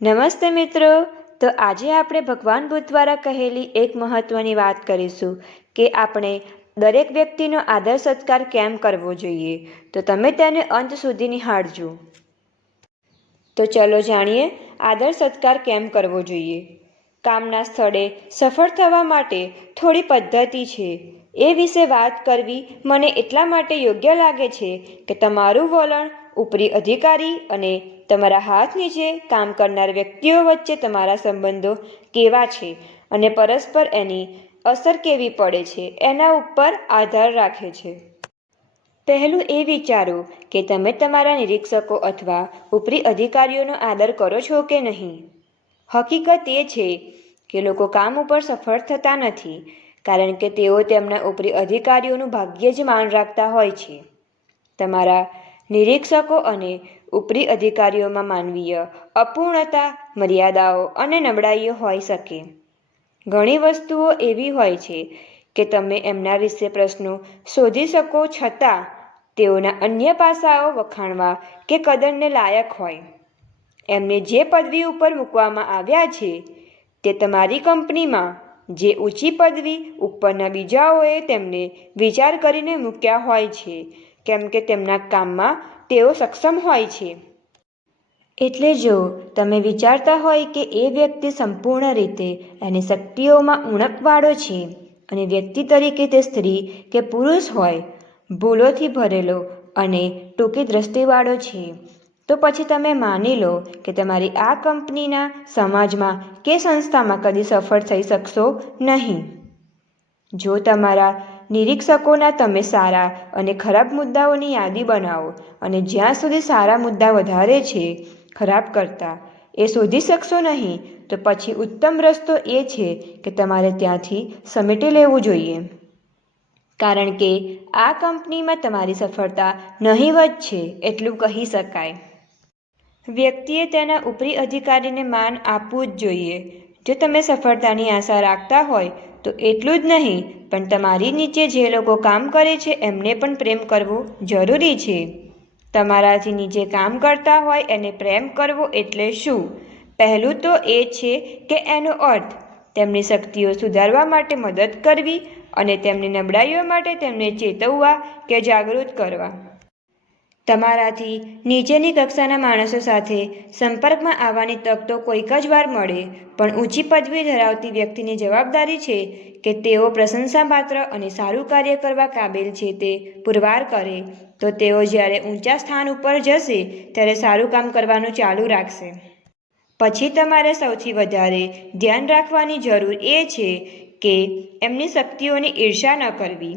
નમસ્તે મિત્રો, તો આજે આપણે ભગવાન બુદ્ધ દ્વારા કહેલી એક મહત્વની વાત કરીશું કે આપણે દરેક વ્યક્તિનો આદર સત્કાર કેમ કરવો જોઈએ. તો તમે તેને અંત સુધી નિહાળજો. તો ચલો જાણીએ આદર સત્કાર કેમ કરવો જોઈએ. કામના સ્થળે સફળ થવા માટે થોડી પદ્ધતિ છે. એ વિશે વાત કરવી મને એટલા માટે યોગ્ય લાગે છે કે તમારું વલણ ઉપરી અધિકારી અને તમારા હાથ નીચે કામ કરનાર વ્યક્તિઓ વચ્ચે તમારા સંબંધો કેવા છે અને પરસ્પર એની અસર કેવી પડે છે એના ઉપર આધાર રાખે છે. પહેલું એ વિચારો કે તમે તમારા નિરીક્ષકો અથવા ઉપરી અધિકારીઓનો આદર કરો છો કે નહીં. હકીકત એ છે કે લોકો કામ ઉપર સફળ થતા નથી કારણ કે તેઓ તેમના ઉપરી અધિકારીઓનું ભાગ્યે જ માન રાખતા હોય છે. તમારા નિરીક્ષકો અને ઉપરી અધિકારીઓમાં માનવીય અપૂર્ણતા, મર્યાદાઓ અને નબળાઈઓ હોઈ શકે. ઘણી વસ્તુઓ એવી હોય છે કે તમે એમના વિશે પ્રશ્નો શોધી શકો છતાં તેઓના અન્ય પાસાઓ વખાણવા કે કદરને લાયક હોય. એમને જે પદવી ઉપર મૂકવામાં આવ્યા છે તે તમારી કંપનીમાં જે ઊંચી પદવી ઉપરના બીજાઓએ તેમને વિચાર કરીને મૂક્યા હોય છે કેમ કે તેમના કામમાં તેઓ સક્ષમ હોય છે. એટલે જો તમે વિચારતા હોય કે એ વ્યક્તિ સંપૂર્ણ રીતે એની શક્તિઓમાં ઉણપવાળો છે અને વ્યક્તિ તરીકે તે સ્ત્રી કે પુરુષ હોય, ભૂલોથી ભરેલો અને ટૂંકી દ્રષ્ટિવાળો છે, તો પછી તમે માની લો કે તમારી આ કંપનીના, સમાજમાં કે સંસ્થામાં કદી સફળ થઈ શકશો નહીં. જો તમારા નિરીક્ષકોના તમે સારા અને ખરાબ મુદ્દાઓની યાદી બનાવો અને જ્યાં સુધી સારા મુદ્દા વધારે છે ખરાબ કરતાં એ શોધી શકશો નહીં તો પછી ઉત્તમ રસ્તો એ છે કે તમારે ત્યાંથી સમેટી લેવું જોઈએ. કારણ કે આ કંપનીમાં તમારી સફળતા નહીવત છે એટલું કહી શકાય. વ્યક્તિએ તેના ઉપરી અધિકારીને માન આપવું જ જોઈએ. જો તમે સફળતાની આશા રાખતા હોય તો એટલું જ નહીં પણ તમારી નીચે જે લોકો કામ કરે છે એમને પણ પ્રેમ કરવો જરૂરી છે. તમારાથી નીચે કામ કરતા હોય એને પ્રેમ કરવો એટલે શું? પહેલું તો એ છે કે એનો અર્થ તેમની શક્તિઓ સુધારવા માટે મદદ કરવી અને તેમની નબળાઈઓ માટે તેમને ચેતવવા કે જાગૃત કરવા. તમારાથી નીચેની કક્ષાના માણસો સાથે સંપર્કમાં આવવાની તક તો કોઈક જ વાર મળે, પણ ઊંચી પદવી ધરાવતી વ્યક્તિની જવાબદારી છે કે તેઓ પ્રશંસાપાત્ર અને સારું કાર્ય કરવા કાબેલ છે તે પુરવાર કરે. તો તેઓ જ્યારે ઊંચા સ્થાન ઉપર જશે ત્યારે સારું કામ કરવાનું ચાલુ રાખશે. પછી તમારે સૌથી વધારે ધ્યાન રાખવાની જરૂર એ છે કે એમની શક્તિઓની ઈર્ષા ન કરવી.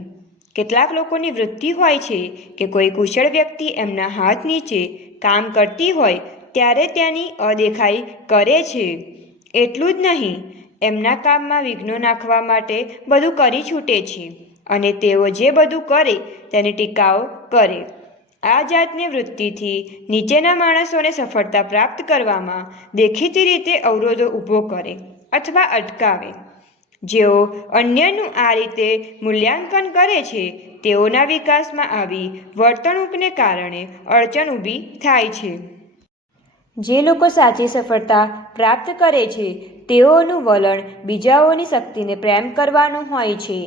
કેટલાક લોકોની વૃત્તિ હોય છે કે કોઈ કુશળ વ્યક્તિ એમના હાથ નીચે કામ કરતી હોય ત્યારે તેની અદેખાઈ કરે છે. એટલું જ નહીં, એમના કામમાં વિઘ્નો નાખવા માટે બધું કરી છૂટે છે અને તેઓ જે બધું કરે તેની ટીકાઓ કરે. આ જાતની વૃત્તિથી નીચેના માણસોને સફળતા પ્રાપ્ત કરવામાં દેખીતી રીતે અવરોધો ઊભો કરે અથવા અટકાવે. જેઓ અન્યનું આ રીતે મૂલ્યાંકન કરે છે તેઓના વિકાસમાં આવી વર્તણૂકને કારણે અડચણ ઊભી થાય છે. જે લોકો સાચી સફળતા પ્રાપ્ત કરે છે તેઓનું વલણ બીજાઓની શક્તિને પ્રેમ કરવાનું હોય છે.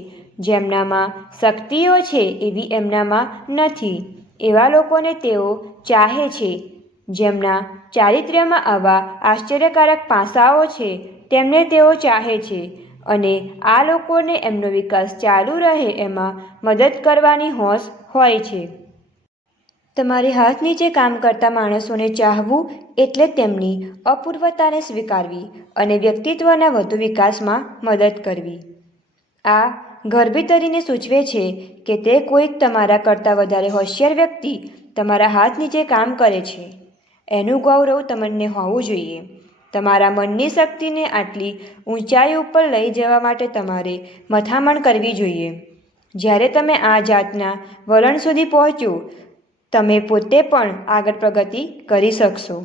જેમનામાં શક્તિઓ છે એવી એમનામાં નથી એવા લોકોને તેઓ ચાહે છે. જેમના ચારિત્ર્યમાં આવા આશ્ચર્યકારક પાસાઓ છે તેમને તેઓ ચાહે છે અને આ લોકોને એમનો વિકાસ ચાલુ રહે એમાં મદદ કરવાની હોંશ હોય છે. તમારી હાથ નીચે કામ કરતા માણસોને ચાહવું એટલે તેમની અપૂર્વતાને સ્વીકારવી અને વ્યક્તિત્વના વધુ વિકાસમાં મદદ કરવી. આ ગર્ભિતરીને સૂચવે છે કે તે કોઈક તમારા કરતાં વધારે હોશિયાર વ્યક્તિ તમારા હાથ નીચે કામ કરે છે એનું ગૌરવ તમને હોવું જોઈએ. તમારા મનની શક્તિને આટલી ઊંચાઈ ઉપર લઈ જવા માટે તમારે મથામણ કરવી જોઈએ. જ્યારે તમે આ જાતના વલણ સુધી પહોંચો તમે પોતે પણ આગળ પ્રગતિ કરી શકશો.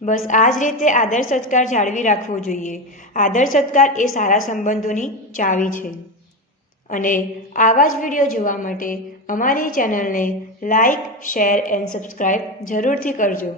બસ આ જ રીતે આદર સત્કાર જાળવી રાખવો જોઈએ. આદર સત્કાર એ સારા સંબંધોની ચાવી છે. અને આવા જ વિડીયો જોવા માટે અમારી ચેનલને લાઈક, શેર એન્ડ સબસ્ક્રાઈબ જરૂરથી કરજો.